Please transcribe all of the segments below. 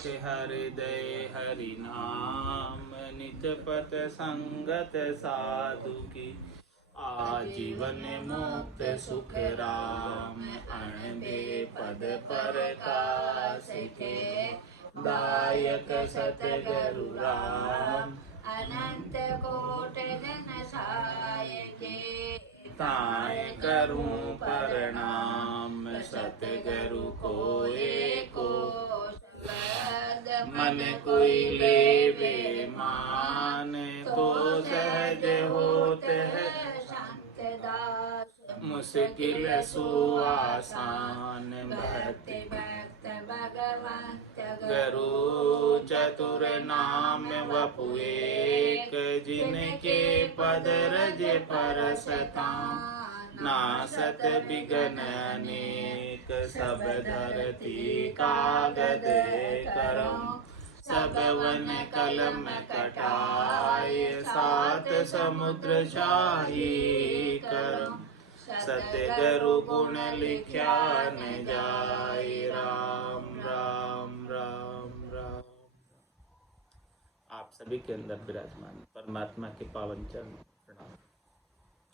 राखे हृदय हरि नाम, निज पत संगत साधु की। आजीवन मुक्त सुख राम, अणबे पद पर कासिके। दायक सतगुरु राम, अनंत कोट जन सायके। ताय करूं प्रणाम, सतगुरु को एको शब्द। मन कोई लेवे मान, तो सहज होत है शांत दास। मुश्किल सुआसान, भक्ति भक्त भगवंत गुरु। चतुर नाम वपु एक, जिनके पद रज परसता। नासत बिघन अनेक, सब धरती कागद करम। सब वन कलम कटाय, सात समुद्र शाही करम। सतगुरु गुण लिख्या न जाय, राम राम राम राम। आप सभी के अंदर विराजमान परमात्मा के पावन चरण प्रणाम।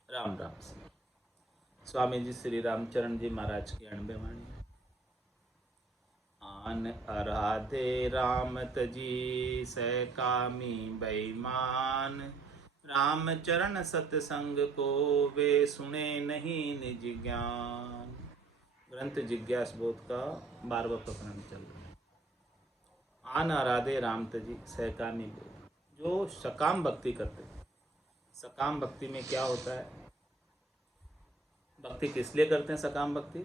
राम राम से स्वामी जी श्री रामचरण जी महाराज की अणबेवाणी। आन आराधे राम तजी, सहकामी बेईमान। राम चरण सतसंग को, वे सुने नहीं निज ज्ञान। ग्रंथ जिज्ञास बोध का 12वां प्रकरण चल रहा है। आन आराधे राम तजी, सहकामी बोध, जो सकाम भक्ति करते हैं। सकाम भक्ति में क्या होता है? भक्ति किस लिए करते हैं? सकाम भक्ति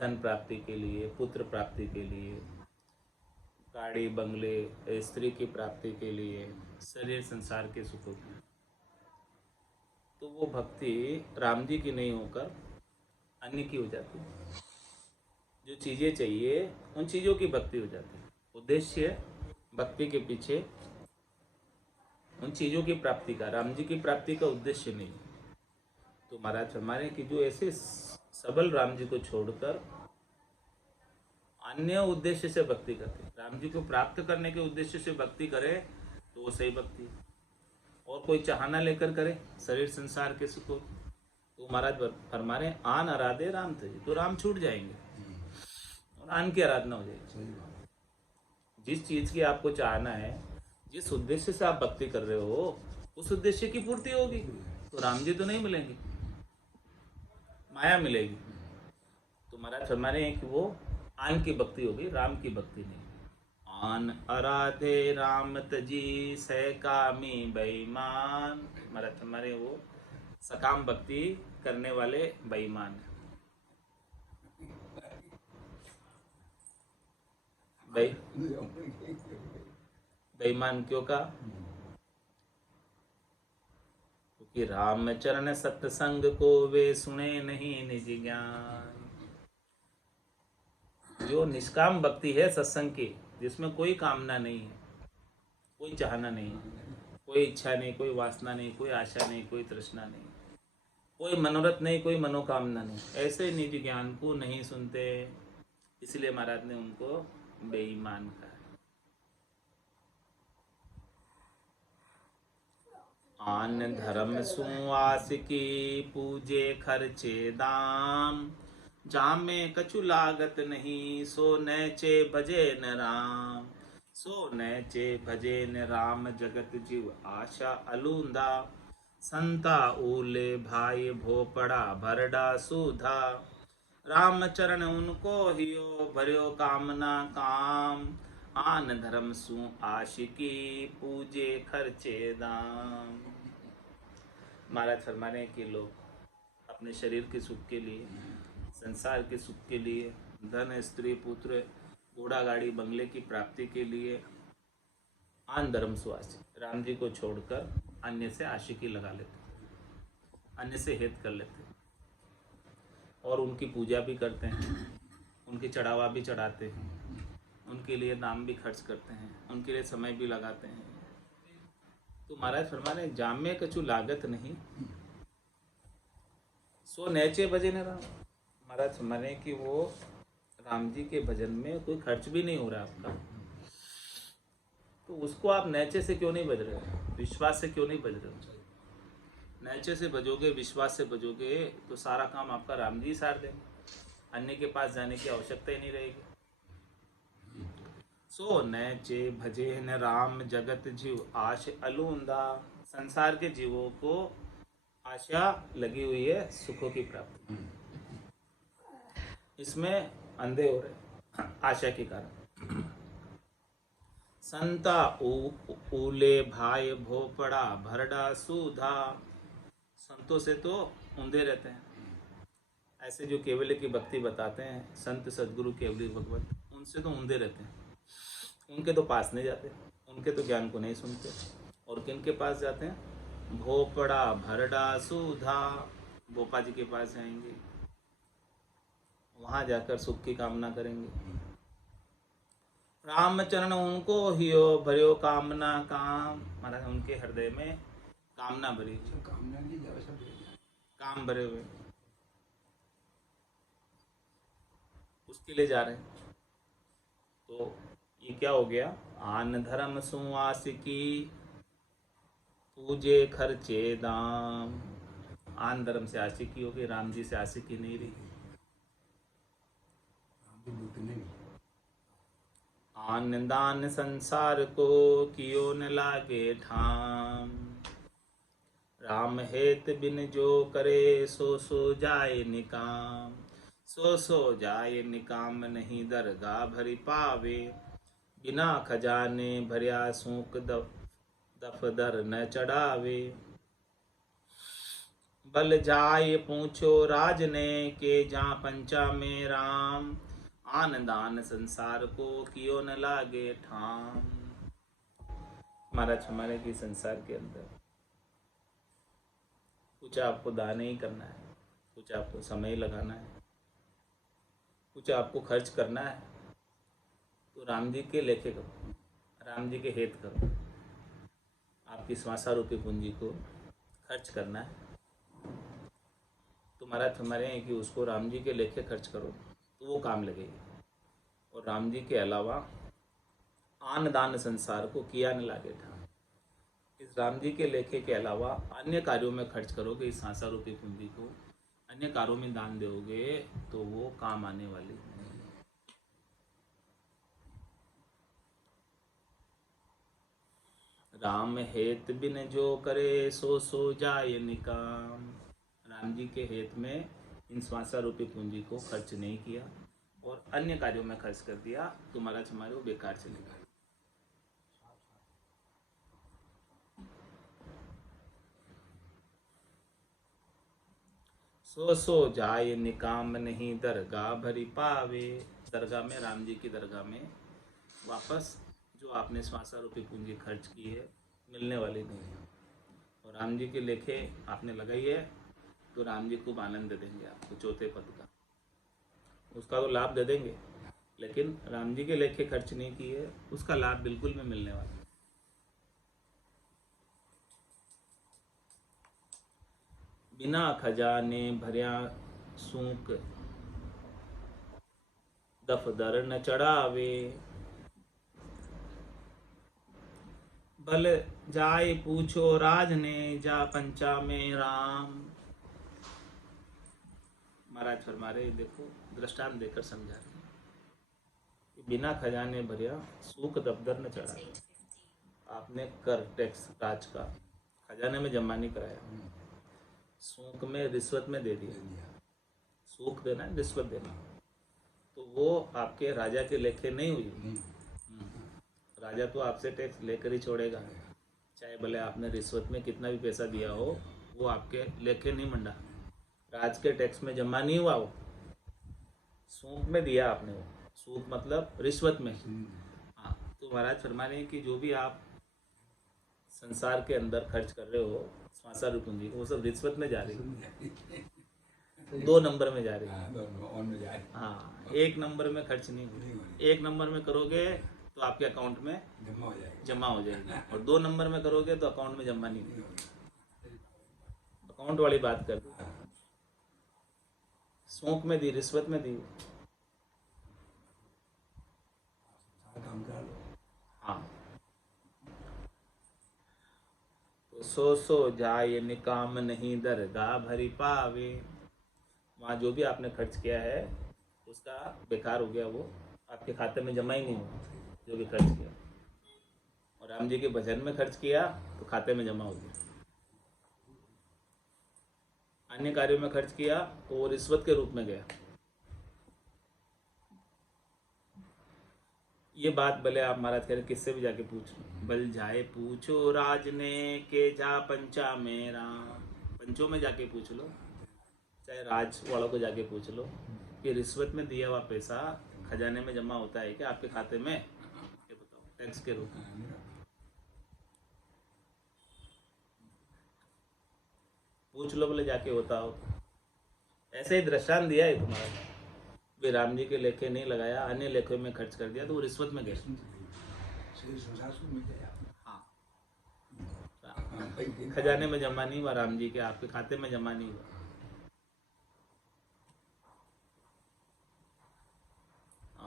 धन प्राप्ति के लिए, पुत्र प्राप्ति के लिए, गाड़ी बंगले स्त्री की प्राप्ति के लिए, शरीर संसार के सुखों की। तो वो भक्ति राम जी की नहीं होकर अन्य की हो जाती है। जो चीज़ें चाहिए उन चीज़ों की भक्ति हो जाती है। उद्देश्य भक्ति के पीछे उन चीज़ों की प्राप्ति का, राम जी की प्राप्ति का उद्देश्य नहीं। तो महाराज फरमाने कि जो ऐसे सबल राम जी को छोड़कर अन्य उद्देश्य से भक्ति करते, राम जी को प्राप्त करने के उद्देश्य से भक्ति करे, तो वो सही भक्ति है। और कोई चाहना लेकर करे शरीर संसार के सुख, तो महाराज फरमा रहे आन आराधे राम तजी, तो राम छूट जाएंगे और आन की आराधना हो जाएगी। जिस चीज की आपको चाहना है, जिस उद्देश्य से आप भक्ति कर रहे हो, उस उद्देश्य की पूर्ति होगी, तो राम जी तो नहीं मिलेंगे, माया मिलेगी। तो महाराज फरमा रहे हैं कि वो आन की भक्ति होगी, राम की भक्ति नहीं। आन आराधे राम तजी, सहकामी बेईमान। महाराज फरमा रहे वो सकाम भक्ति करने वाले बेईमान। बेईमान क्यों कहा? क्योंकि राम चरण सत्संग को, वे सुने नहीं निज ज्ञान। जो निष्काम भक्ति है सत्संग की, जिसमें कोई कामना नहीं है, कोई चाहना नहीं, कोई इच्छा नहीं, कोई वासना नहीं, कोई आशा नहीं, कोई तृष्णा नहीं, कोई मनोरथ नहीं, कोई मनोकामना नहीं, ऐसे निज ज्ञान को नहीं सुनते, इसलिए महाराज ने उनको बेईमान कहा। आन धर्म सुआस की, पूजे खर्चे दाम। जामे कछु लागत नहीं, सो नैचे भजे न राम। सो नैचे भजे न राम, जगत जीव आशा अलूंदा। संता ओले भाई भोपड़ा, भरडा सुधा। राम चरण उनको हियो, भर्यो कामना काम। आन धर्म सु आशिकी, पूजे खर्चे दाम। महाराज फरमा रहे हैं कि लोग अपने शरीर के सुख के लिए, संसार के सुख के लिए, धन स्त्री पुत्र घोड़ा गाड़ी बंगले की प्राप्ति के लिए आन धर्म सुआसी, राम जी को छोड़कर अन्य से आशिकी लगा लेते, अन्य से हित कर लेते, और उनकी पूजा भी करते हैं, उनकी चढ़ावा भी चढ़ाते हैं, उनके लिए नाम भी खर्च करते हैं, उनके लिए समय भी लगाते हैं। तो महाराज फरमा रहे जामे कछु लागत नहीं, सो नैचे बजे न राम। महाराज फरमा रहे कि वो राम जी के भजन में कोई खर्च भी नहीं हो रहा आपका, तो उसको आप नैचे से क्यों नहीं बज रहे हो, विश्वास से क्यों नहीं बज रहे हो? नैचे से बजोगे, विश्वास से बजोगे तो सारा काम आपका राम जी सार देंगे, अन्य के पास जाने की आवश्यकता ही नहीं रहेगी। सो नैचे भजे न राम जगत जीव आश अलूंदा। संसार के जीवों को आशा लगी हुई है सुखों की प्राप्ति, इसमें अंधे हो रहे आशा के कारण। संता ऊले भाई भोपड़ा भरडा सुधा। संतों से तो ऊंधे रहते हैं, ऐसे जो केवल की भक्ति बताते हैं संत सदगुरु केवली भगवत, उनसे तो ऊंधे रहते हैं, उनके तो पास नहीं जाते, उनके तो ज्ञान को नहीं सुनते। और किन के पास जाते हैं? भोपड़ा भरडा सुधा, भोपा जी के पास जाएंगे, वहां जाकर सुख की कामना करेंगे। रामचरण उनको हियो भरियो कामना काम। महाराज उनके हृदय में कामना भरी, कामना की काम भरे हुए, उसके लिए जा रहे हैं। तो ये क्या हो गया? आन धर्म सुवासिकी पूजे खर्चे दाम। आन धर्म से आशिकी हो गई, राम जी से आशिकी नहीं रही। आन दान संसार को कियो न लागे ठाम। राम हेत बिन जो करे सो सो जाए निकाम। सो सो जाए निकाम नहीं दरगाह भरी पावे। बिना खजाने भरिया सूक दफदर न चढ़ावे। बल जाय पूछो राज ने के जहाँ पंचा में राम। आन दान संसार को कियो न लागे ठाम। महाराज हमारे की संसार के अंदर कुछ आपको दान ही करना है, कुछ आपको समय लगाना है, कुछ आपको खर्च करना है, तो राम जी के लेखे करो, राम जी के हेत करो। आपकी श्वासा रूपी पूंजी को खर्च करना है तो महाराज हमारे हैं कि उसको राम जी के लेखे खर्च करो तो वो काम लगेगी। और राम जी के अलावा आन दान संसार को किया न लागे था। इस राम जी के लेखे के अलावा अन्य कार्यों में खर्च करोगे, इस सांसा रूपी पूंजी को अन्य कार्यों में दान दोगे तो वो काम आने वाली नहीं। राम हेत बिन जो करे सो सो जाए निकाम। राम जी के हेत में इन श्वासा रूपी पूंजी को खर्च नहीं किया और अन्य कार्यों में खर्च कर दिया तो महाराज हमारे वो बेकार चलेगा। सो सो जाए निकाम नहीं दरगाह भरी पावे। दरगाह में, राम जी की दरगाह में वापस जो आपने श्वासा रूपी पूंजी खर्च की है मिलने वाली नहीं है। और राम जी के लेखे आपने लगाई है तो राम जी खूब आनंद देंगे आपको चौथे पद का, उसका तो लाभ दे देंगे, लेकिन राम जी के लेखे खर्च नहीं किए उसका लाभ बिल्कुल में मिलने वाला। बिना खजाने भरिया सूक दफदर न चढ़ावे। बल जाय पूछो राज ने जा पंचा में राम। महाराज फरमा रहे देखो दृष्टांत देकर समझा रहे, बिना खजाने भरिया सूक दफदर न चढ़ा। आपने कर टैक्स राज का खजाने में जमा नहीं कराया, सूक में रिश्वत में दे दिया। सूक देना है, रिश्वत देना, तो वो आपके राजा के लेखे नहीं हुई। राजा तो आपसे टैक्स लेकर ही छोड़ेगा, चाहे भले आपने रिश्वत में कितना भी पैसा दिया हो, वो आपके लेखे नहीं मंडा। राज के टैक्स में जमा नहीं हुआ, वो सूक में दिया आपने। वो सूक मतलब रिश्वत में। हाँ, तो महाराज फरमा रहे हैं कि जो भी आप संसार के अंदर खर्च कर रहे हो श्वासा रूपी पूंजी, वो सब रिश्वत में जा रही है, 2 नंबर में जा रही है। हाँ, 1 नंबर में खर्च नहीं होगी। 1 नंबर में करोगे तो आपके अकाउंट में जमा हो जाएगी, और 2 नंबर में करोगे तो अकाउंट में जमा नहीं होगी। अकाउंट वाली बात कर दो, सूक में दी, रिश्वत में दी, सो जाए निकाम नहीं दरगाह भरी पावे। वहाँ जो भी आपने खर्च किया है उसका बेकार हो गया, वो आपके खाते में जमा ही नहीं हुआ जो भी खर्च किया। और राम जी के भजन में खर्च किया तो खाते में जमा हो गया। अन्य कार्यों में खर्च किया तो वो रिश्वत के रूप में गया। ये बात भले आप महाराज कह रहे किससे भी जाके पूछो, बल जाए पूछो राजने के जा पंचा मेरा। पंचों में जाके पूछ लो, चाहे राज वालों को जाके पूछ लो कि रिश्वत में दिया हुआ पैसा खजाने में जमा होता है क्या आपके खाते में, ये बताओ, टैक्स के रूप में। पूछ लो बोले जाके होता हो। ऐसे ही दृष्टांत दिया है तुम्हारा भी, राम जी के लेखे नहीं लगाया, अन्य लेखे में खर्च कर दिया तो वो रिश्वत में गया। हाँ, खजाने में जमा नहीं हुआ, राम जी के आपके खाते में जमा नहीं हुआ।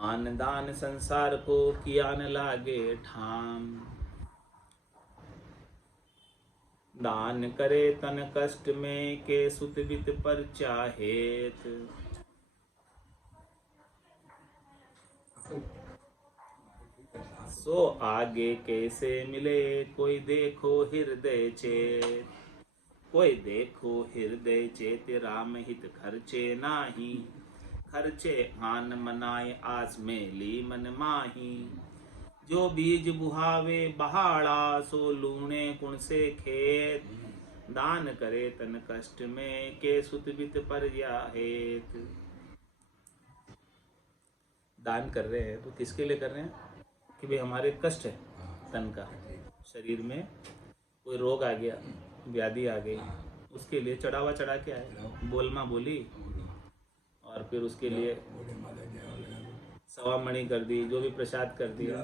आन दान संसार को किया न लागे ठाम, दान करे तन कष्ट में के सुत बित पर चाहेत। सो आगे कैसे मिले कोई देखो हृदय चेत। कोई देखो हृदय चेत राम हित खर्चे नाही, खर्चे आन मनाए आस में ली मन माही। जो बीज बुहावे बहाड़ा सो लूणे कुण से खेत, दान करे तन कष्ट में के सुत बित पर हेत। दान कर रहे हैं तो किसके लिए कर रहे हैं कि भाई हमारे कष्ट है तन का, शरीर में कोई रोग आ गया, व्याधि आ गई, उसके लिए चढ़ावा चढ़ा के आए, बोलमा बोली, और फिर उसके लिए सवा मणि कर दी, जो भी प्रसाद कर दिया।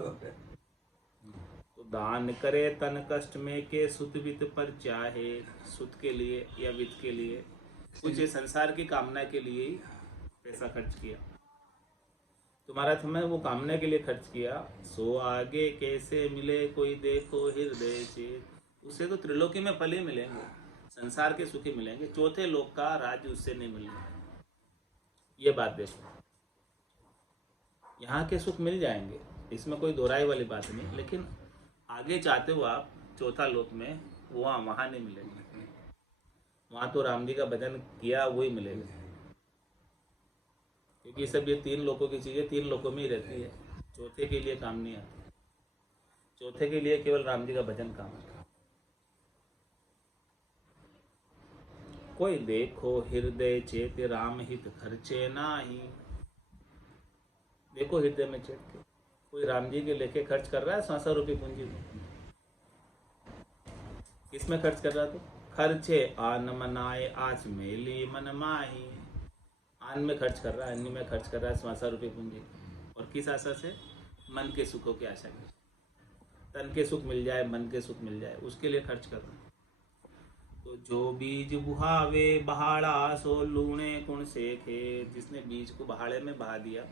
तो दान करे तन कष्ट में के सुत वित्त पर चाहे, सुत के लिए या वित्त के लिए, कुछ संसार की कामना के लिए ही पैसा खर्च किया। तुम्हारा समय वो कामना के लिए खर्च किया। सो आगे कैसे मिले कोई देखो हृदय चेत, उसे तो त्रिलोकी में फल ही मिलेंगे, संसार के सुख ही मिलेंगे, चौथे लोक का राज्य उससे नहीं मिलेगा। ये बात देखो, यहाँ के सुख मिल जाएंगे, इसमें कोई दोहराई वाली बात नहीं, लेकिन आगे चाहते हो आप चौथा लोक में, वहाँ नहीं मिलेगा। वहाँ तो राम जी का भजन किया वही मिलेगा, क्योंकि सब ये तीन लोकों की चीज़ें तीन लोकों में ही रहती है, चौथे के लिए काम नहीं आती। चौथे के लिए केवल राम जी का भजन काम आता। कोई देखो हृदय चेत राम हित खर्चे नाही, देखो हृदय में चेत के कोई राम जी के लेके खर्च कर रहा है 100 रुपये पूंजी में, किसमें खर्च कर रहा है? तो खर्चे आन मनाए आज मेली मन माही, आन में खर्च कर रहा है, अन्य में खर्च कर रहा है 100 रुपये पूंजी, और किस आशा से? मन के सुखों की आशा की, तन के सुख मिल जाए, मन के सुख मिल जाए, उसके लिए खर्च कर रहा है। तो जो बीज बुहावे बहाड़ा सो लूणे कुण से खेत, जिसने बीज को बहाड़े में बहा दिया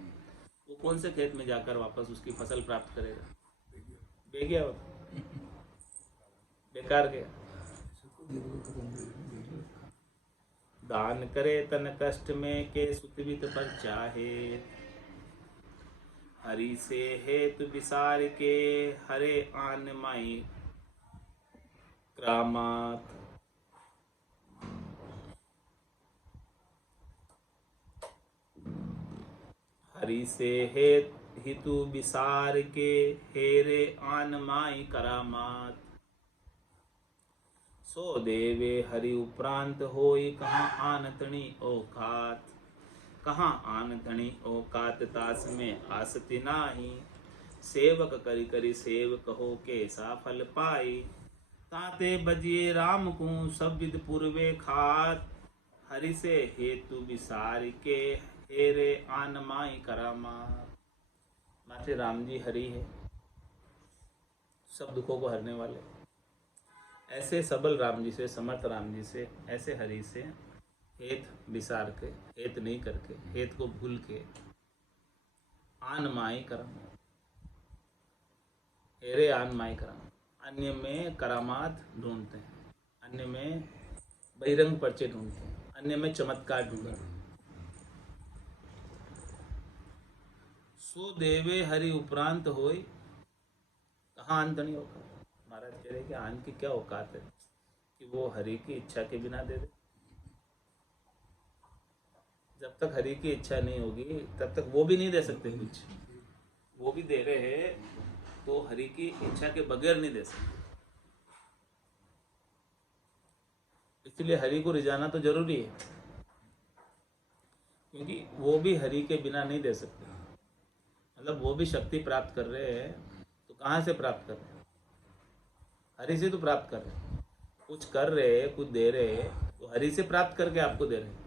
वो कौन से खेत में जाकर वापस उसकी फसल प्राप्त करेगा? बे गया, बेकार गया। दान करे तन कष्ट में के सुतवित पर चाहे, हरि से हेतु विसार के हरे आन माई क्रामात। हरि से हेतु विसार के हेरे आन माई करामात। सो देवे हरि उपरांत होई कहाँ आन तणी औकात, कहाँ आन तणी औकात तास में आसति नाही। सेवक करी करी सेवक हो के साफल पाई, ताते बजिए राम को सब विद पूर्वे खात। हरि से हेतु विसार के हेरे आन माई करामा। माते राम जी हरि है, सब दुखों को हरने वाले। ऐसे सबल राम जी से, समर्थ राम जी से, ऐसे हरि से हेत विसार के, हेत नहीं करके, हेत को भूल के, आन माई करम, हेरे आन माई करम, अन्य में करामात ढूंढते हैं। अन्य में बहिरंग पर्चे ढूंढते हैं, अन्य में चमत्कार ढूंढते हैं। सो देवे हरि उपरांत होय, कहाँ अंत नहीं होगा। महाराज कह रहे कि आन की क्या औकात है कि वो हरि की इच्छा के बिना दे दे। जब तक हरि की इच्छा नहीं होगी तब तक वो भी नहीं दे सकते कुछ। वो भी दे रहे हैं तो हरि की इच्छा के बगैर नहीं दे सकते। इसलिए हरि को रिझाना तो जरूरी है, क्योंकि वो भी हरि के बिना नहीं दे सकते। मतलब वो भी शक्ति प्राप्त कर रहे हैं तो कहाँ से प्राप्त कर रहे हैं? हरि से तो प्राप्त कर रहे हैं। कुछ कर रहे हैं, कुछ दे रहे हैं तो हरि से प्राप्त करके आपको दे रहे हैं।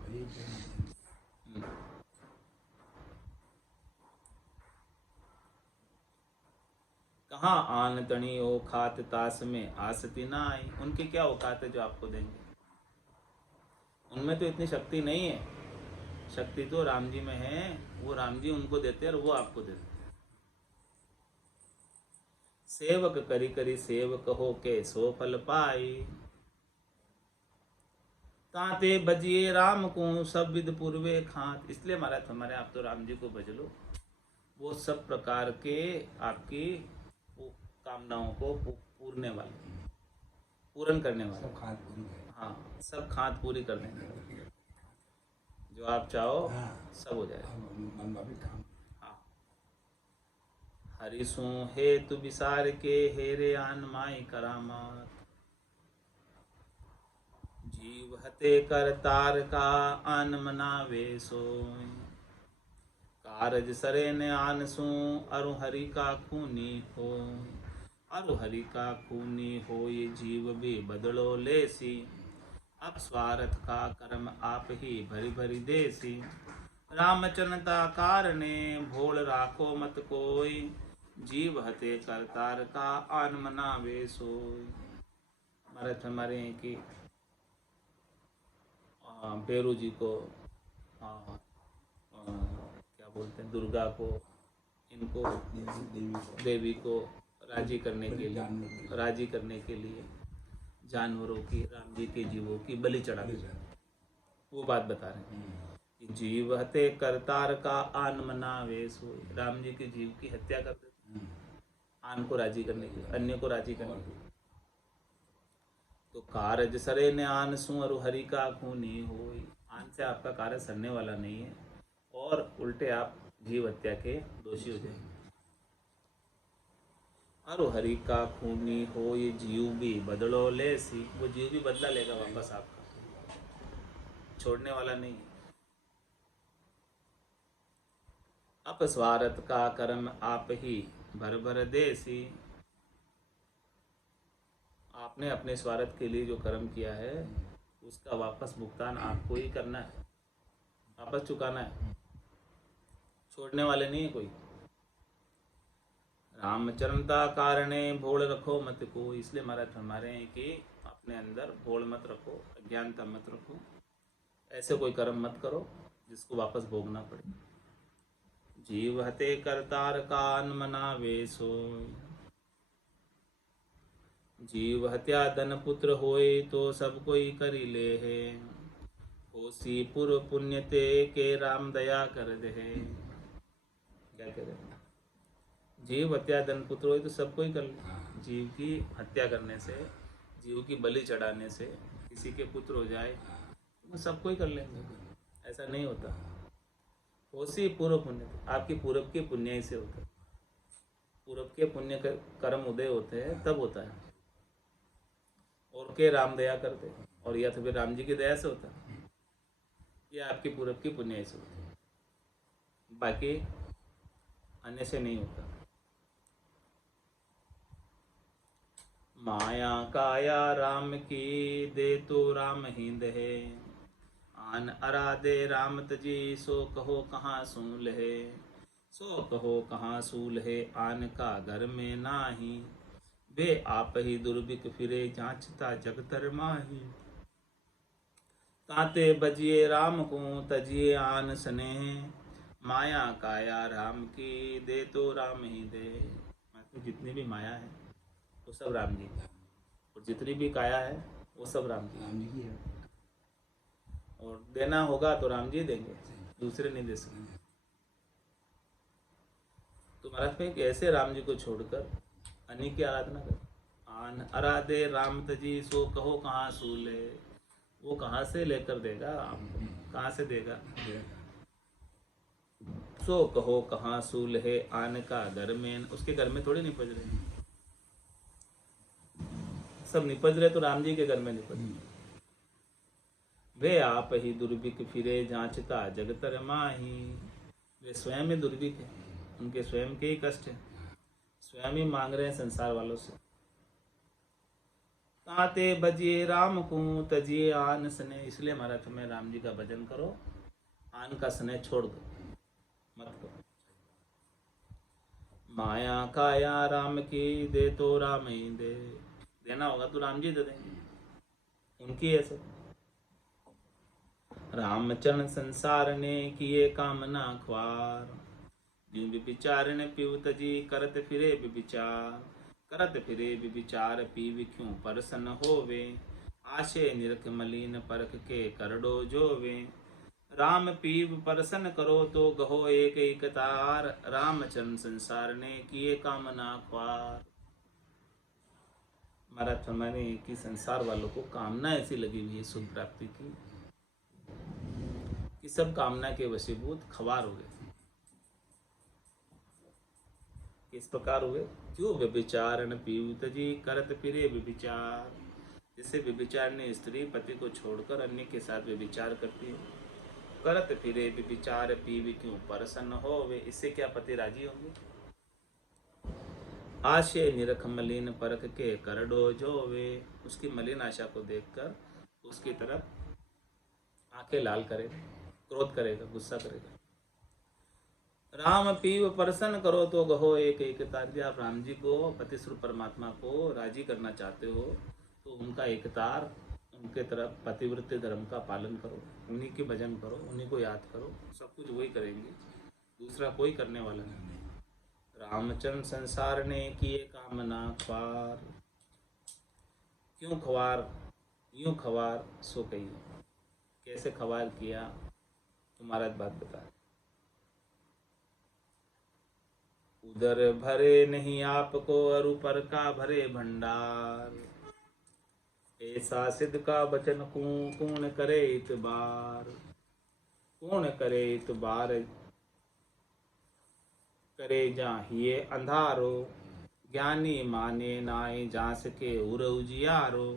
कहाँ आन तणी ओ खात तास में आसती ना आई। उनकी क्या औकात है जो आपको देंगे? उनमें तो इतनी शक्ति नहीं है। शक्ति तो राम जी में है, वो राम जी उनको देते हैं और वो आपको देते हैं। सेवक करी करी सेवक हो के सो फल पाई, ताते बजिए राम को सब विद पूर्वे खात। इसलिए महाराज हमारे आप तो राम जी को भज लो, वो सब प्रकार के आपकी कामनाओं को पूरने वाले, पूर्ण करने वाले। सब खाद पूरी है। हाँ, सब खात पूरी कर देंगे। जो आप चाहो सब हो जाएगा। काम। हाँ, हरिसु हेतु विसार के हेरे आन माई करामात, जीव हते कर तार का आन मनावे सोय, कारज सरे ने आन सु अरु हरि का खूनी हो, अरु हरि का खूनी हो ये जीव भी बदलो लेसी, अब स्वार्थ का कर्म आप ही भरी भरी देसी, रामचंद्र कारणे भोल राखो मत कोई, जीव हते करतार का आन मनावे सोय। महाराज हमारे हैं कि बेरू जी को क्या बोलते हैं, दुर्गा को, इनको देवी को राजी करने के लिए, राजी करने के लिए जानवरों की, राम जी के जीवों की बलि चढ़ा दी। वो बात बता रहे हैं कि जीव हते करतार का आन मनावे सोय। राम जी के जीव की हत्या कर देते आन को राजी करने के लिए, अन्य को राजी करने के लिए। तो कारज सरे ने आन सु अरु हरि का खूनी होई, आन से आपका कार्य सरने वाला नहीं है और उल्टे आप जीव हत्या के दोषी हो जाएंगे। अरु हरि का खूनी हो ये जीव भी बदलो लेसी, वो जीव भी बदला लेगा वापस आपका, छोड़ने वाला नहीं। अप स्वार्थ का कर्म आप ही भर भर देसी, आपने अपने स्वार्थ के लिए जो कर्म किया है उसका वापस भुगतान आपको ही करना है, वापस चुकाना है, छोड़ने वाले नहीं है कोई। रामचरणता कारणे भोल रखो मत को। इसलिए महाराज हमारे हैं कि अपने अंदर भोल मत रखो, अज्ञानता मत रखो, ऐसे कोई कर्म मत करो जिसको वापस भोगना पड़े। जीव हते करतार कान मनावे सोय, जीव हत्या धन पुत्र होए तो सब कोई करी ले है, होसी पूर्व पुण्य ते के राम दया कर दे। क्या कह रहे हैं? जीव हत्या धन पुत्र होए तो सब कोई कर ले। जीव की हत्या करने से, जीव की बलि चढ़ाने से किसी के पुत्र हो जाए तो सब कोई कर लेंगे, ऐसा नहीं होता। होसी पूर्व पुण्य, आपकी पूर्व के पुण्य से होता है। पूर्व के पुण्य कर्म उदय होते हैं तब होता है, और के राम दया करते, और या तो फिर राम जी की दया से होता है, ये आपकी पूर्व की पुण्य से होती है, बाकी अन्य से नहीं होता। माया काया राम की दे तो राम ही दे, आन अराधे राम तजी सो कहो कहाँ सूल है, सो कहो कहाँ सूल है आन का घर में नाही, वे आप ही दुर्भिक फिरे जांचता जगतर माही, ताते बजिए राम को तजिए आन सने, माया काया राम की दे तो राम ही दे। जितनी भी माया है वो सब राम जी, और जितनी भी काया है वो सब राम की, राम जी की है। और देना होगा तो राम जी देंगे, दूसरे नहीं दे सकते। तो महाराज में कि ऐसे राम जी को छोड़कर अन्य की आराधना कर, आन आराधे राम तजी सो कहो कहाँ सूले, वो कहाँ से लेकर देगा आपको, कहाँ से देगा। सो कहो कहाँ सूल है आन का घर में, उसके घर में थोड़ी निपज रहे, सब निपज रहे तो राम जी के घर में निपज रहे। वे आप ही दुर्भिक फिरे जांचता जगतर माही, वे स्वयं ही दुर्भिक है, उनके स्वयं के ही कष्ट है, स्वयं ही मांग रहे हैं संसार वालों से। ताते बजिए राम को तजिए आन स्नेह, इसलिए महाराज तुम्हें राम जी का भजन करो, आन का स्नेह छोड़ दो, मत करो। माया काया राम की दे तो राम ही दे, देना होगा तो राम जी दे देंगे, उनकी है सब। रामचरण संसार ने किए कामना ख्वार, जिन विचार ने पीव तजी करत फिरे विचार, करत फिरे विचार पीव क्यों परसन होवे, आशे निरख मलिन परख के करडो जोवे, राम पीव परसन करो तो गहो एक एक तार, रामचरण संसार ने किए कामना ख्वार। महाराज फरमाने कि संसार वालों को कामना ऐसी लगी हुई है सुख प्राप्ति की कि सब कामना के वशीभूत खवार हो गए। किस प्रकार हुए, क्यों व्यभिचारण पीयूत जी करत फिरे व्यभिचार, जिससे व्यभिचार ने स्त्री पति को छोड़कर अन्य के साथ व्यभिचार करती है, करत फिरे व्यभिचार पीवी क्यों परसन्न हो वे, इससे क्या पति राजी होंगे। आशय निरख मलिन परख के करडो जो वे, उसकी मलिन आशा को देखकर उसकी तरफ आंखें लाल करेगा, क्रोध करेगा, गुस्सा करेगा। राम पीव प्रसन्न करो तो गहो एक एक तार, आप राम जी को पति स्वरूप परमात्मा को राजी करना चाहते हो तो उनका एक तार, उनके तरफ पतिव्रत धर्म का पालन करो, उन्हीं के भजन करो, उन्हीं को याद करो, सब कुछ वही करेंगे, दूसरा कोई करने वाला नहीं। रामचंद्र संसार ने किए कामना ख्वार, क्यों ख्वार, यूं ख्वार सो कहिए, कैसे ख्वार किया तुम्हारा बात बता। उदर भरे नहीं आपको अरु पर का भरे भंडार, ऐसा सिद्ध का बचन कौन करे इतबार, कौन करे इतबार करे जाहिए अंधारो, ज्ञानी माने नाय जास के उर उजियारो,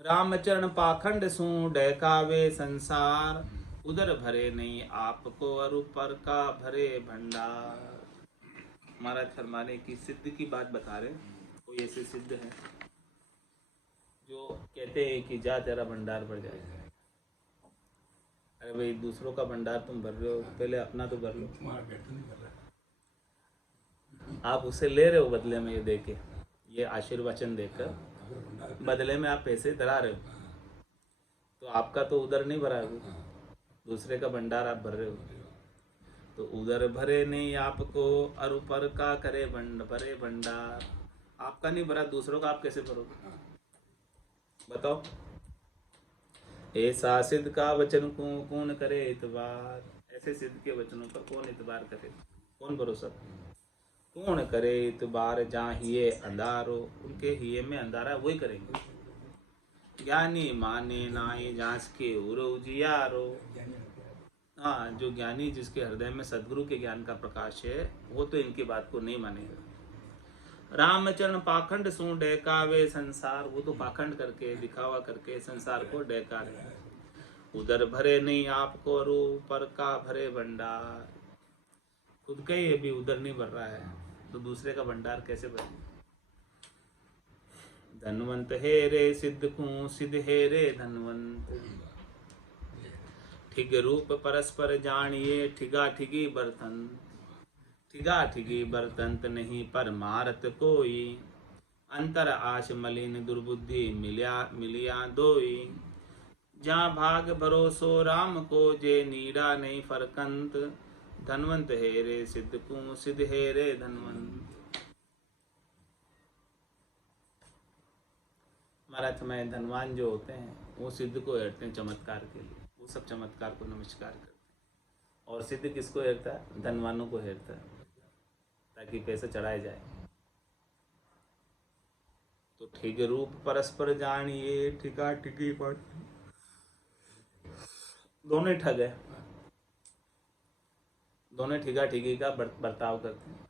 रामचरण पाखंड सू डहकावे संसार, उधर भरे नहीं आपको अरु पर का भरे भंडार। महाराज फरमाने की सिद्ध की बात बता रहे, कोई ऐसे सिद्ध है जो कहते हैं कि जा तेरा भंडार भर जाएगा। अरे भाई दूसरों का भंडार तुम भर रहे हो, पहले अपना तो भर लो। तुम्हारा पेट तो नहीं कर रहा। आप उसे ले रहे हो बदले में ये देके, ये आशीर्वचन देकर अगर भंडार बदले में आप पैसे धरा रहे हो, तो आपका तो उधर नहीं भरा है, दूसरे का भंडार आप भर रहे हो। तो उधर भरे नहीं आपको अरु पर का करे भरे भंडार, आपका नहीं भरा, दूसरों का आप कैसे भरोगे बताओ। ऐसा सिद्ध का वचन को कौन करे इतबार, ऐसे सिद्ध के वचनों पर कौन इतबार करे, कौन भरोसा, कौन करे इतबार जहाँ हिये अंधारो, उनके हिये में अंधारा वही करेंगे। ज्ञानी माने नाई जांच के उर उजियारो, हाँ जो ज्ञानी जिसके हृदय में सदगुरु के ज्ञान का प्रकाश है वो तो इनकी बात को नहीं मानेगा। रामचरण पाखंड सू डहकावे संसार, वो तो पाखंड करके दिखावा करके संसार को डहका रहे। उधर भरे नहीं आपको अरु पर का भरे भंडार, खुद का ही अभी उधर नहीं भर रहा है तो दूसरे का भंडार कैसे भरे। धनवंत हे रे सिद्ध को सिद्ध हे रे धनवंत, ठिग रूप परस्पर जानिए ठिगा ठिगी बर्तन, ठिगा ठिगी बर्तंत नहीं पर मारत कोई, अंतर आश मलिन दुर्बुद्धि मिलिया दोई, जहाँ भाग भरोसो राम को जे नीरा नहीं फरकंत, धनवंत हे रे सिद्ध को सिद्ध हे रे धनवंत। महाराज में धनवान जो होते हैं वो सिद्ध को हेरते हैं चमत्कार के लिए, वो सब चमत्कार को नमस्कार करते हैं। और सिद्ध किसको हेरता है? धनवानों को हेरता है, ताकि पैसा चढ़ाया जाए। तो ठिग रूप परस्पर जानिए, ठिका ठिकी पर दोनों ही ठग है, दोनों ठिगा ठिगी का बर्ताव करते हैं।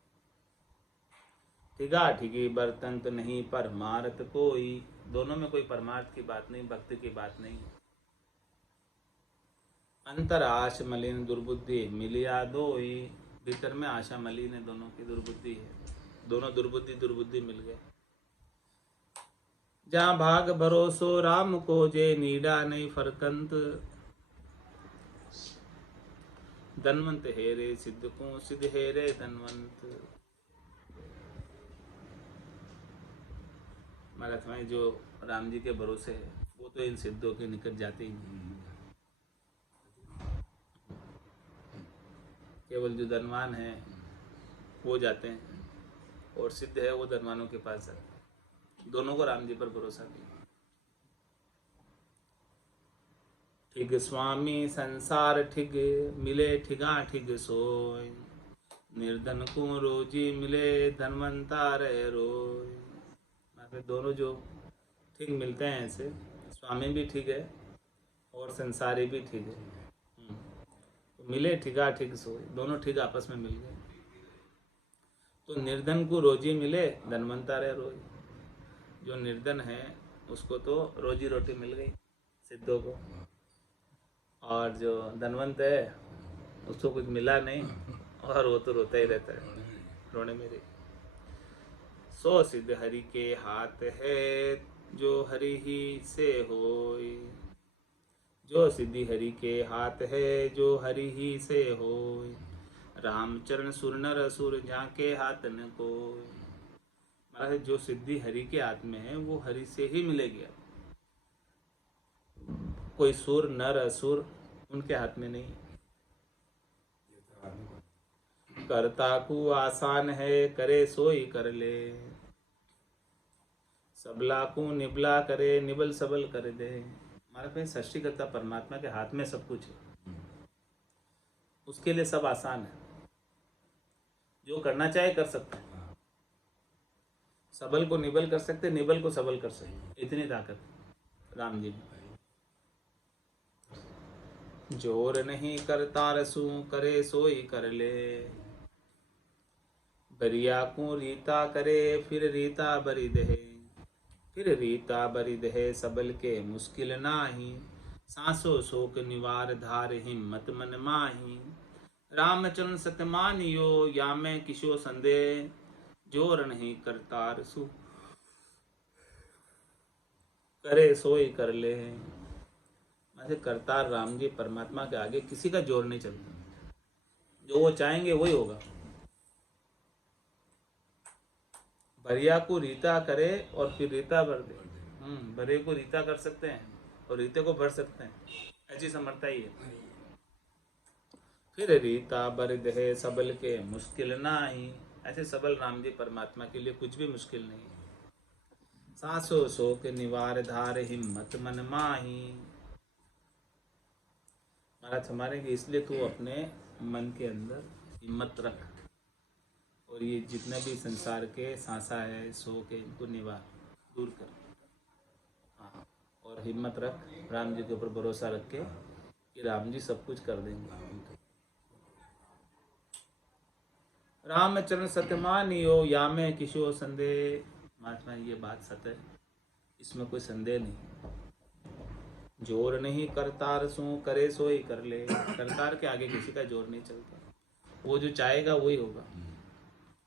ठिगा ठिगी बर्तन तो नहीं परमार्थ कोई, दोनों में कोई परमार्थ की बात नहीं, भक्ति की बात नहीं। अंतर आश मलिन दुर्बुद्धि मिलिया दोई, भीतर में आशा मलिन है, दोनों की दुर्बुद्धि है, दोनों दुर्बुद्धि मिल गए। जहाँ भाग भरोसो राम को, जे नीडा नहीं फरकंत, धनवंत हेरे सिद्ध को, सिद्ध हेरे धनवंत। महाराज में जो राम जी के भरोसे है वो तो इन सिद्धों के निकट जाते ही नहीं। केवल जो धनवान है वो जाते हैं, और सिद्ध है वो धनवानों के पास जाते हैं। दोनों को राम जी पर भरोसा नहीं। ठिग स्वामी संसार ठिग, मिले ठिगा ठिग सोय, निर्धन को रोजी मिले धनवंता रहे रोय। दोनों जो ठीक मिलते हैं, ऐसे स्वामी भी ठीक है और संसारी भी ठीक है। तो मिले ठिगा ठिग सोए, दोनों ठीक आपस में मिल गए। तो निर्धन को रोजी मिले धनवंता रहे रोज, जो निर्धन है उसको तो रोजी रोटी मिल गई सिद्धों को, और जो धनवंत है उसको कुछ मिला नहीं और वो तो रोता ही रहता है, रोने में रही। सो सिद्ध हरि के हाथ है, जो हरि ही से होय, जो सिद्धि हरि के हाथ है, जो हरि ही से होय। रामचरण सुर नर असुर, झाके हाथ न कोय। महाराज जो सिद्धि हरि के हाथ में है वो हरि से ही मिलेगी। कोई सुर नर असुर उनके हाथ में नहीं। करता को आसान है, करे सोई कर ले, सबला को निबला करे, निबल सबल कर दे। हमारे पे सृष्टिकर्ता परमात्मा के हाथ में सब कुछ है, उसके लिए सब आसान है, जो करना चाहे कर सकते हैं। सबल को निबल कर सकते, निबल को सबल कर सकते, इतनी ताकत राम जी में। जोर नहीं करता रसू, करे सोई कर ले, बरिया को रीता करे, फिर रीता बरी दे, फिर रीता बरी दे, सबल के मुश्किल नाही, सांसो शोक निवार धार, हिम्मत मन माही। रामचरण सतमानियो, या मैं किशो संदेह, जोर नहीं करता रसू, करे सोई कर ले। ऐसे करतार राम जी परमात्मा के आगे किसी का जोर नहीं चलता, जो वो चाहेंगे वही होगा। बरिया को रीता करे और फिर रीता भर दे। बरे को रीता कर सकते हैं और रीते को भर सकते हैं, ऐसी समर्था ही है। फिर रीता बर दे, सबल के मुश्किल नाही, ऐसे सबल राम जी परमात्मा के लिए कुछ भी मुश्किल नहीं है। सांसो शोक निवार धार, हिम्मत मन माही। महाराज हमारे कि इसलिए तू अपने मन के अंदर हिम्मत रख, और ये जितने भी संसार के सांसा है, शोक है, इनको निवार दूर कर। हाँ, और हिम्मत रख, राम जी के ऊपर भरोसा रख के कि राम जी सब कुछ कर देंगे। रामचरण सत्यमानियो, या में किशो संदेह। महात्मा ये बात सत्य है, इसमें कोई संदेह नहीं। जोर नहीं करतार सो, करे सोई कर ले। करतार के आगे किसी का जोर नहीं चलता, वो जो चाहेगा वही होगा,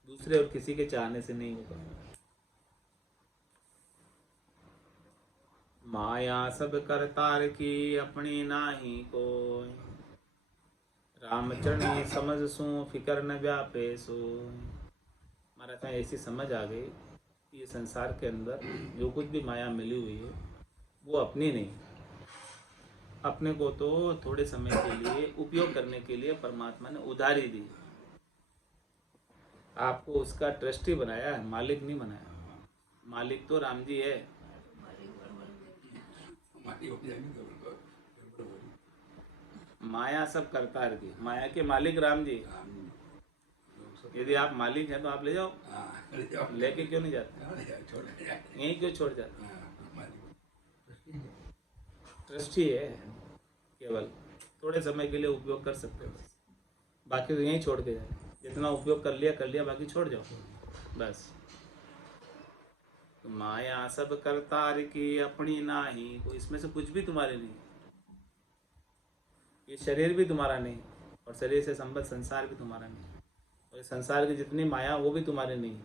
दूसरे और किसी के चाहने से नहीं होगा। माया सब करतार की, अपनी नाही कोई, रामचरणी समझ सो, फिकर न व्यापे सो। महाराज ऐसी समझ आ गई कि ये संसार के अंदर जो कुछ भी माया मिली हुई है वो अपनी नहीं, अपने को तो थोड़े समय के लिए उपयोग करने के लिए परमात्मा ने उधारी दी। आपको उसका ट्रस्टी बनाया है, मालिक नहीं बनाया। मालिक तो राम जी है, खाली हो जाएंगे तो गड़बड़ होगी। माया सब करतार की, माया के मालिक राम जी। लोग सब यदि आप मालिक हैं तो आप ले जाओ, ले जाओ, लेके क्यों नहीं जाते? छोड़ के जाते। यहीं क्यों छोड़ जाते? हमारी ट्रस्ट ही है, केवल थोड़े समय के लिए उपयोग कर सकते हो बस, बाकी तो यहीं छोड़ के जाए। जितना उपयोग कर लिया, बाकी छोड़ जाओ बस। तो माया सब करतार की अपनी नाही, कोई इसमें से कुछ भी तुम्हारे नहीं। ये शरीर भी तुम्हारा नहीं, और शरीर से संबद्ध संसार भी तुम्हारा नहीं, और ये संसार की जितनी माया वो भी तुम्हारे नहीं।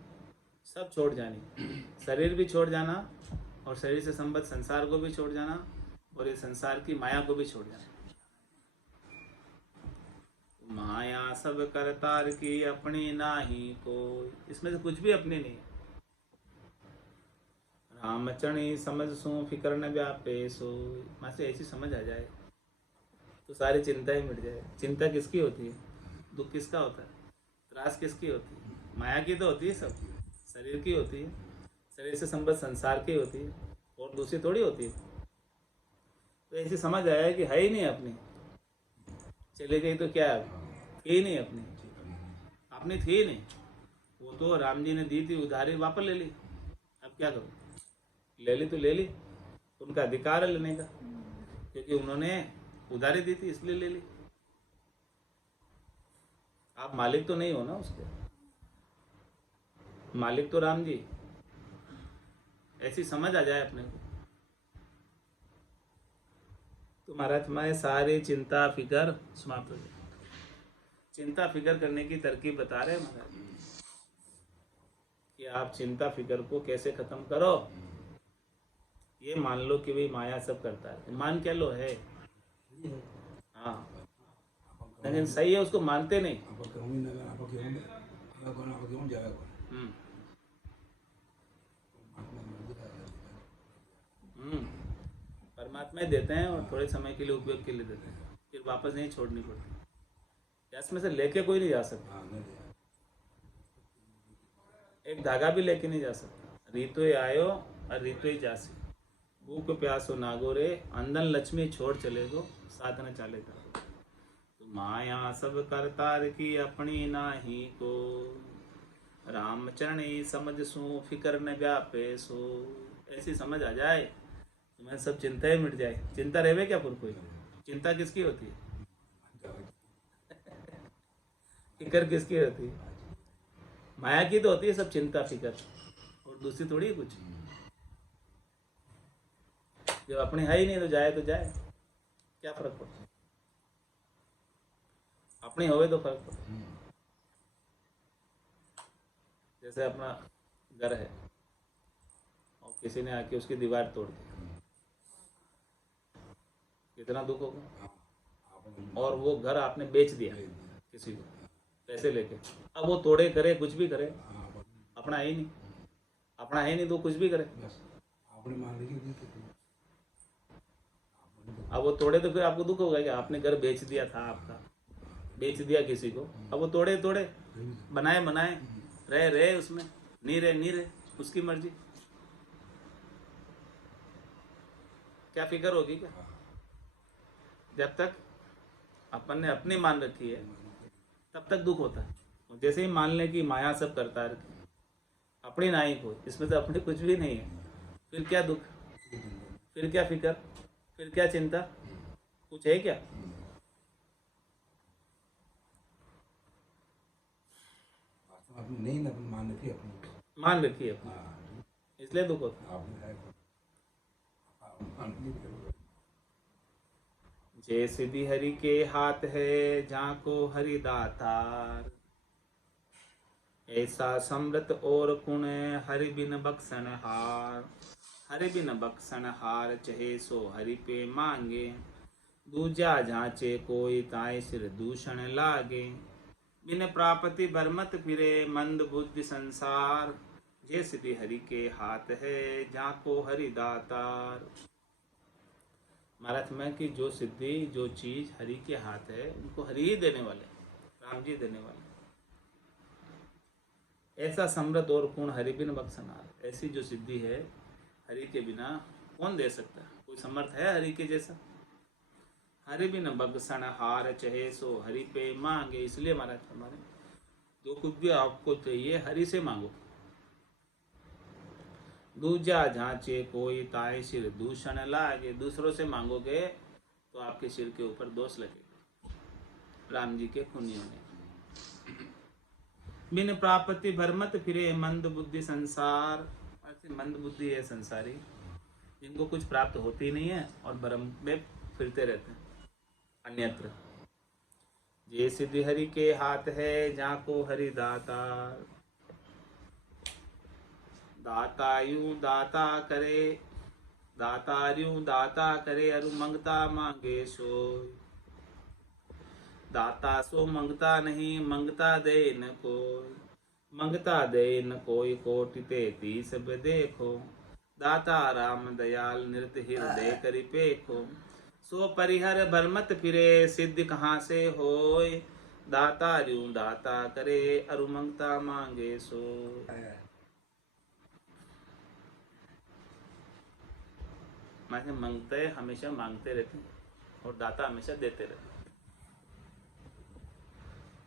सब छोड़ जानी, शरीर भी छोड़ जाना, और शरीर से संबद्ध संसार को भी छोड़ जाना, और ये संसार की माया को भी छोड़ जाना। माया सब करतार की अपनी नाही कोई, इसमें से कुछ भी अपनी नहीं। रामचरणी समझ सो फिकर न व्यापे सो, वहाँ से ऐसी समझ आ जाए तो सारी चिंता ही मिट जाए। चिंता किसकी होती है? दुख किसका होता है? त्रास किसकी होती है? माया की तो होती है सब, शरीर की होती है, शरीर से संबद्ध संसार की होती है, और दूसरी थोड़ी होती है। तो ऐसी समझ आया कि है ही नहीं अपनी, चली गई तो क्या, थी ही नहीं अपनी, अपनी थी ही नहीं। वो तो राम जी ने दी थी उधारी, वापस ले ली। अब क्या करूँ? ले ली तो ले ली, उनका अधिकार है लेने का, क्योंकि उन्होंने उधारी दी थी इसलिए ले ली। आप मालिक तो नहीं हो ना उसके, मालिक तो राम जी। ऐसी समझ आ जाए अपने को तो महाराज तुम्हारे सारी चिंता फिकर समाप्त हो जाए। चिंता फिकर करने की तरकीब बता रहे हैं महाराज कि आप चिंता फिकर को कैसे खत्म करो। ये मान लो कि भाई माया सब करता है, मान क्या लो है, हाँ, लेकिन सही है उसको मानते नहीं। हम्म, परमात्मा ही देते हैं, और थोड़े समय के लिए उपयोग के लिए देते हैं, फिर वापस नहीं छोड़नी पड़ती। इसमें से लेके कोई नहीं जा सकता, एक धागा भी लेके नहीं जा सकता। रीतो आयो और रीतो ही जासी, भूख प्यासो नागोरे, अंदन लक्ष्मी छोड़ चले गो, साथ न चाले जाओ। तो माया सब करतार की अपनी नाही को, रामचरणी समझ सो फिकर न व्यापे सो। ऐसी समझ आ जाए तुम्हें सब चिंता ही मिट जाए। चिंता रहे क्या फिर कोई? चिंता किसकी होती है? फिकर किसकी होती है? माया की तो होती है सब चिंता फिकर, और दूसरी थोड़ी कुछ। जब अपने है ही नहीं तो जाए क्या फर्क पड़ता? अपने होवे तो फर्क पड़ता। जैसे अपना घर है और किसी ने आके उसकी दीवार तोड़ दी, कितना दुख होगा। और वो घर आपने बेच दिया किसी को पैसे लेके, अब वो तोड़े करे कुछ भी करे, अपना है ही नहीं, अपना है नहीं तो कुछ भी करे। अब वो तोड़े तो फिर आपको दुख होगा कि आपने घर बेच दिया था, आपका बेच दिया किसी को। अब वो तोड़े बनाए रहे उसमें, नहीं रहे उसकी मर्जी। क्या फिक्र होगी क्या? जब तक अपन ने अपनी मान रखी है तब तक दुख होता है। जैसे ही मान ले कि माया सब करता है, अपनी ना ही कोई, इसमें तो अपने कुछ भी नहीं है, फिर क्या दुख, फिर क्या फिक्र, फिर क्या चिंता, कुछ है क्या? नहीं मान रखी अपनी, इसलिए दुख होता है। जय सिद्धि हरि के हाथ है, जहाँ को हरि दातार, ऐसा समृत और कुण हरि बिन बख्शन हार। हरि बिन बख्शन हार, चहे सो हरि पे मांगे, दूजा जांचे कोई ताए सिर दूषण लागे। बिन प्रापति बरमत फिरे, मंद बुद्धि संसार, जय सिद्धि हरि के हाथ है, जहाँ को हरि दातार। महाराज में कि जो सिद्धि जो चीज हरि के हाथ है, उनको हरि ही देने वाले, राम जी देने वाले। ऐसा समृद्ध और पूर्ण हरि बिन बख्शनार, ऐसी जो सिद्धि है हरि के बिना कौन दे सकता है? कोई कोई समर्थ है हरि के जैसा? हरि बिन बगसण हार चहे सो हरि पे मांगे। इसलिए महाराज हमारे जो कुछ भी आपको चाहिए हरि से मांगो। दूजा झांचे कोई ताए सिर दूषण लागे। दूसरों से मांगोगे तो आपके सिर के ऊपर दोष लगेगा। राम जी के पुण्यों ने बिन प्राप्ति भरमत फिरे मंद बुद्धि संसार। ऐसे मंद बुद्धि है संसारी जिनको कुछ प्राप्त होती नहीं है और भ्रम में फिरते रहते हैं अन्यत्र। ये सिद्धि हरि के हाथ है जाको हरि दाता। दाता यूं दाता करे, दातार यूं दाता करे अरु मंगता मांगे सोय। दाता सो मंगता नहीं मंगता दे न कोई। मंगता दे न कोई कोटि तेती सब देखो। दाता राम दयाल नृत हृदय करि पेखो। सो परिहर भरमत फिरे सिद्धि कहाँ से होय। दाता यूं दाता करे अरु मंगता मांगे सोय। माने मंगते हमेशा मांगते रहते और दाता हमेशा देते रहते।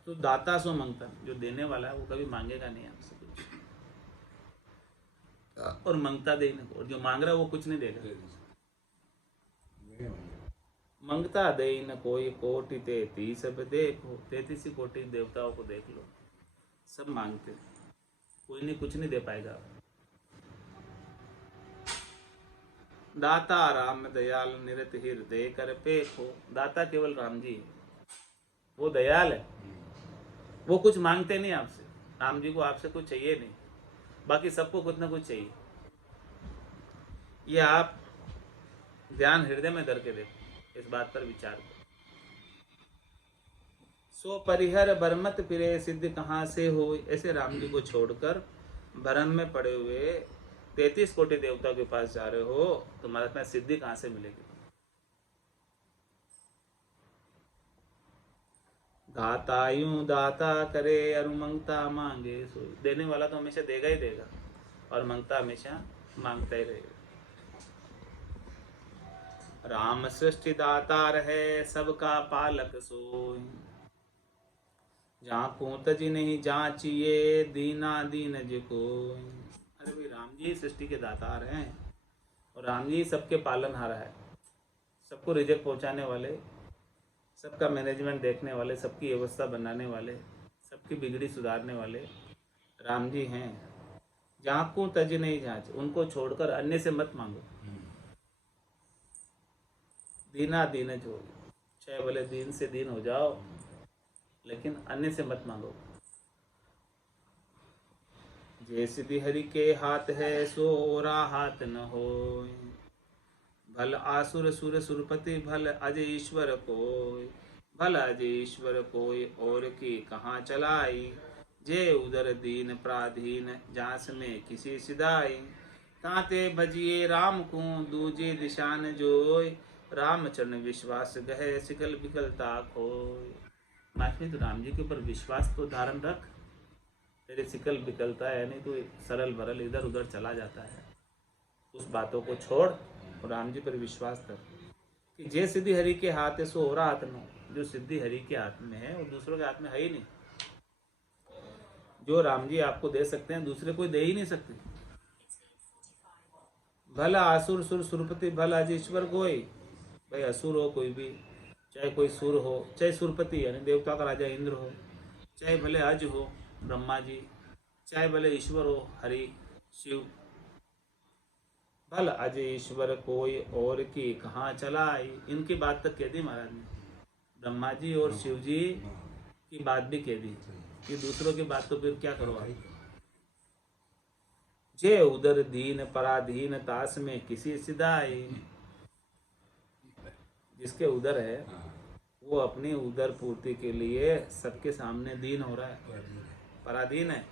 तो दाता सो मंगता, जो देने वाला है वो कभी मांगेगा नहीं आपसे कुछ, और मंगता दे न, और जो मांग रहा है वो कुछ नहीं देगा। मंगता दे न कोई कोटि तेती सब देखो। 33 कोटि देवताओं को देख लो, सब मांगते, कोई नहीं कुछ नहीं दे पाएगा। दाता राम दयाल निरत हृदय कर पेखो। दाता केवल राम जी है, वो दयाल है, वो कुछ मांगते नहीं आपसे। राम जी को आपसे कुछ चाहिए नहीं, बाकी सबको कुछ ना कुछ चाहिए। ये आप ध्यान हृदय में करके देखो, इस बात पर विचार करो। सो परिहर बरमत फिरे सिद्ध कहाँ से हो। ऐसे राम जी को छोड़कर भरम में पड़े हुए 33 कोटि देवता के पास जा रहे हो, तुम्हारे पास सिद्धि कहाँ से मिलेगी? दाता यूं दाता करे और मंगता मांगे सो। देने वाला तो हमेशा देगा ही देगा और मंगता हमेशा मांगता ही रहेगा। राम सृष्टि दातार है सबका पालक सोय। जहाँ को तजी नहीं जाचिए दीना दीन जिको। अरे भाई राम जी सृष्टि के दातार हैं और राम जी सबके पालनहार है, सबको रिजक पहुंचाने वाले, सबका मैनेजमेंट देखने वाले, सबकी व्यवस्था बनाने वाले, सबकी बिगड़ी सुधारने वाले राम जी हैं। जहाँ को तज नहीं जांच, उनको छोड़कर अन्य से मत मांगो। दीना दीन जो, चाहे भले दीन से दीन हो जाओ लेकिन अन्य से मत मांगो। जे सिद्धि हरि के हाथ है सो ओरा हाथ न होय। भल आसुर सुर सुरपति भल अज ईश्वर कोय। भल अज ईश्वर कोय और की कहाँ चलाई। जे उदर दीन प्राधीन जास में किसी सिदाई। ताते भजिए राम को दूजे दिशान जोय। रामचरण विश्वास गहे सिकल बिकलता खोय। तो राम जी के ऊपर विश्वास तो धारण रख, तेरे सिकल बिकलता है नहीं तो सरल भरल इधर उधर चला जाता है। उस बातों को छोड़ और राम जी पर विश्वास कर कि जे सिद्धि हरि के हाथ है सो हो रहा हाथ में। जो सिद्धि हरि के हाथ में है वो दूसरों के हाथ में है ही नहीं। जो राम जी आपको दे सकते हैं दूसरे कोई दे ही नहीं सकते। भला असुर सुर सुरपति भला अज ईश्वर कोई। भाई असुर हो कोई भी, चाहे कोई सुर हो, चाहे सुरपति यानी देवता का राजा इंद्र हो, चाहे भले अज हो ब्रह्मा जी, चाहे भले ईश्वर हो हरि शिव। भल अज ईश्वर कोई और की कहाँ चलाई। इनकी बात तक कह दी महाराज ने, ब्रह्मा जी और शिव जी की बात भी कह दी कि दूसरों की बात तो फिर क्या करो भाई। जे उदर दीन पराधीन तास में किसी सिदाई। जिसके उदर है वो अपनी उदर पूर्ति के लिए सबके सामने दीन हो रहा है, पराधीन है,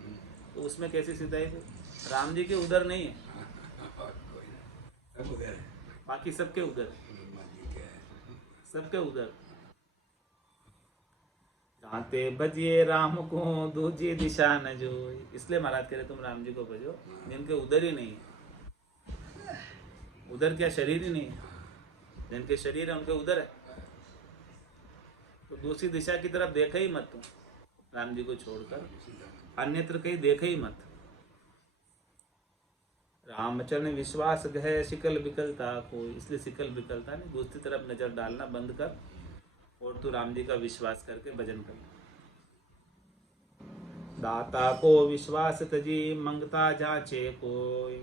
तो उसमें कैसी सिदाई है? राम जी के उदर नहीं है, बाकी सबके उदर, सबके उदर। जाते भजिए राम को दूजी दिशा न जो। इसलिए महाराज कह रहे तुम राम जी को भजो जिनके उदर ही नहीं है। उदर क्या शरीर ही नहीं है, जिनके शरीर है उनके उधर है, तो दूसरी दिशा की तरफ देखा ही मत तुम, राम जी को छोड़कर अन्यत्र कहीं देखा ही मत। रामचरण विश्वास गहे शिकल विकलता को, इसलिए शिकल विकलता नहीं, दूसरी तरफ नजर डालना बंद कर और तू राम जी का विश्वास करके भजन कर। दाता को विश्वास तजी मंगता जाचे कोई,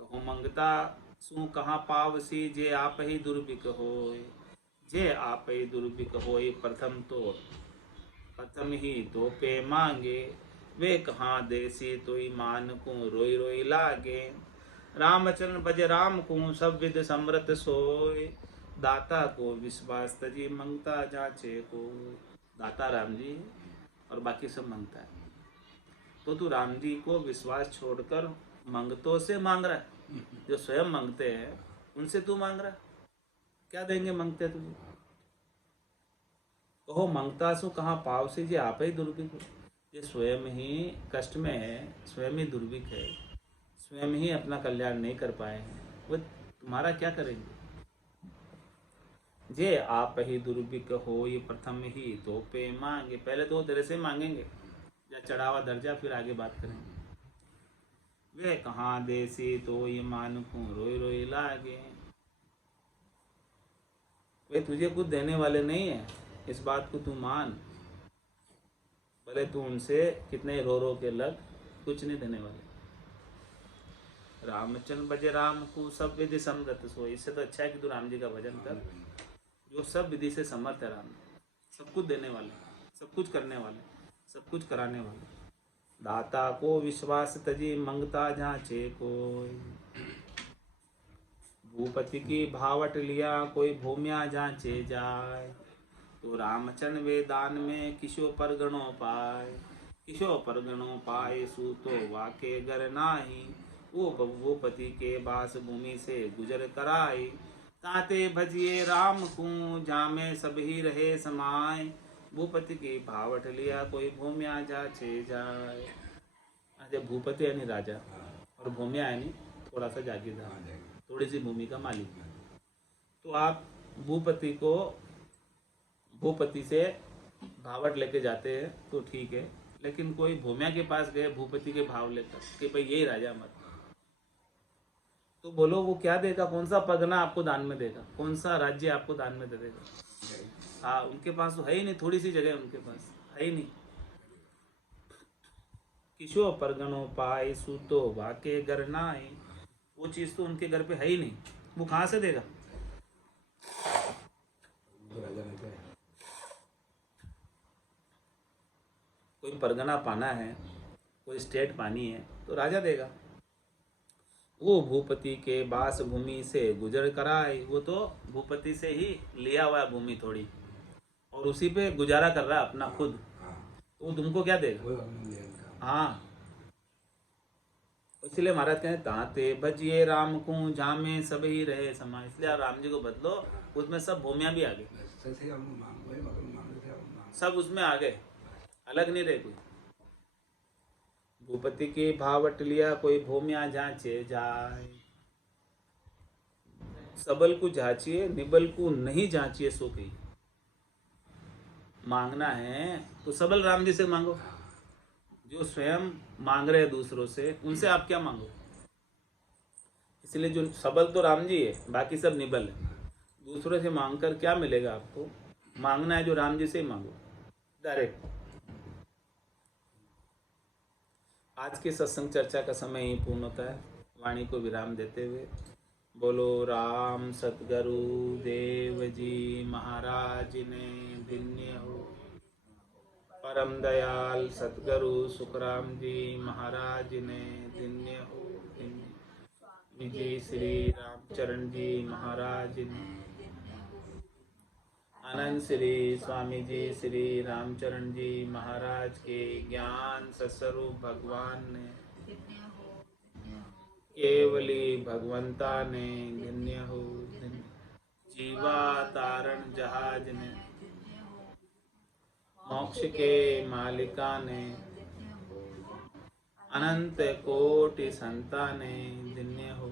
कहूँ मंगता सू कहाँ पावसी जे आप ही दुर्भिक होय, जे आप ही दुर्भिक होय प्रथम ही तो पे मांगे, वे कहाँ देसी तोई मान को रोई रोई लागे। रामचरण भज राम को सब विद समृत सोय, दाता को विश्वास तजी मंगता जाचे को। दाता राम जी और बाकी सब मांगता है, तो तू राम जी को विश्वास छोड़कर मंगतों से मांग रहा है, जो स्वयं मांगते हैं उनसे तू मांग रहा है, क्या देंगे मांगते तुझे। कहो मंगता सु कहाँ पाव से, जे आप ही दुर्भिक हो, ये स्वयं ही कष्ट में है, स्वयं ही दुर्भिक है, स्वयं ही अपना कल्याण नहीं कर पाए हैं, वो तुम्हारा क्या करेंगे। जे आप ही दुर्भिक हो ये प्रथम ही तो पे मांगे, पहले तो वो तेरे से मांगेंगे, या चढ़ावा दर्जा फिर आगे बात करेंगे। वे कहाँ देसी तो ये मानकू रोई रोई लागे, वे तुझे कुछ देने वाले नहीं है, इस बात को तू मान, भले तू उनसे कितने रो रो के लग, कुछ नहीं देने वाले। रामचंद्र भजे राम को सब विधि समृत सो, इससे तो अच्छा है कि तू राम जी का भजन कर, जो सब विधि से समर्थ है। राम सब कुछ देने वाले, सब कुछ करने वाले, सब कुछ कराने वाले। दाता को विश्वास तजी मंगता जाचे कोई, भूपति की भावट लिया कोई भूमिया जाचे जाए, तो रामचरण वे दान में किशो परगणों पाए, किशो परगणों पाए सू तो वाके घर नाही, वो भूपति के बास भूमि से गुजर कराई, ताते भजिए राम को जामे सभी रहे समाए, भूपति की भावट लिया कोई भूमिया जाचे जाए। अच्छा, भूपति यानी राजा और भूमिया यानी थोड़ा सा जागीरदार, थोड़ी सी भूमि का मालिक। तो आप भूपति से भावट लेके जाते हैं तो ठीक है, लेकिन कोई भूमिया के पास गए भूपति के भाव लेकर कि भाई यही राजा मत, तो बोलो वो क्या देगा, कौन सा परगना आपको दान में देगा, कौन सा राज्य आपको दान में दे देगा। हाँ, उनके पास तो है ही नहीं, थोड़ी सी जगह उनके पास है ही नहीं। किशो परगणों पाए सूतो वाके घर नाई, वो चीज तो उनके घर पे है ही नहीं, वो कहाँ से देगा। कोई परगना पाना है, कोई स्टेट पानी है तो राजा देगा। वो भूपति के बास भूमि से गुजर कराए, वो तो भूपति से ही लिया हुआ भूमि थोड़ी, और उसी पे गुजारा कर रहा है अपना खुद, तो वो तुमको क्या देगा। हाँ, इसलिए महाराज कहते ताते भजिए राम को जामे सभी रहे समा, इसलिए आप राम जी को बदलो, उसमें सब भूमिया भी आ गए, सब उसमें आ गए, अलग नहीं रहे कोई। भूपति की भावट लिया कोई भूमिया जांचे जाए, सबल को जांचिए निबल को नहीं जांचिए, सो कही। मांगना है तो सबल राम जी से मांगो, जो स्वयं मांग रहे दूसरों से, उनसे आप क्या मांगो। इसलिए जो सबल तो राम जी है, बाकी सब निबल है। दूसरों से मांगकर क्या मिलेगा आपको, मांगना है जो राम जी से ही मांगो डायरेक्ट। आज के सत्संग चर्चा का समय ही पूर्ण होता है, वाणी को विराम देते हुए बोलो राम सतगुरु देव जी महाराज ने धन्य हो। परम दयाल सतगुरु सुखराम जी महाराज ने धन्य हो। विजय श्री रामचरण जी महाराज ने, आनंद श्री स्वामी जी श्री रामचरण जी महाराज के ज्ञान सस्वरूप भगवान ने, केवली भगवंता ने धन्य हो। जीवा तारण जहाज ने, मोक्ष के मालिका ने, अनंत कोटि संता ने धन्य हो।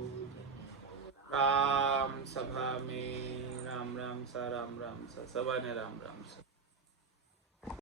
राम सभा में राम राम सा सभाने राम राम सा।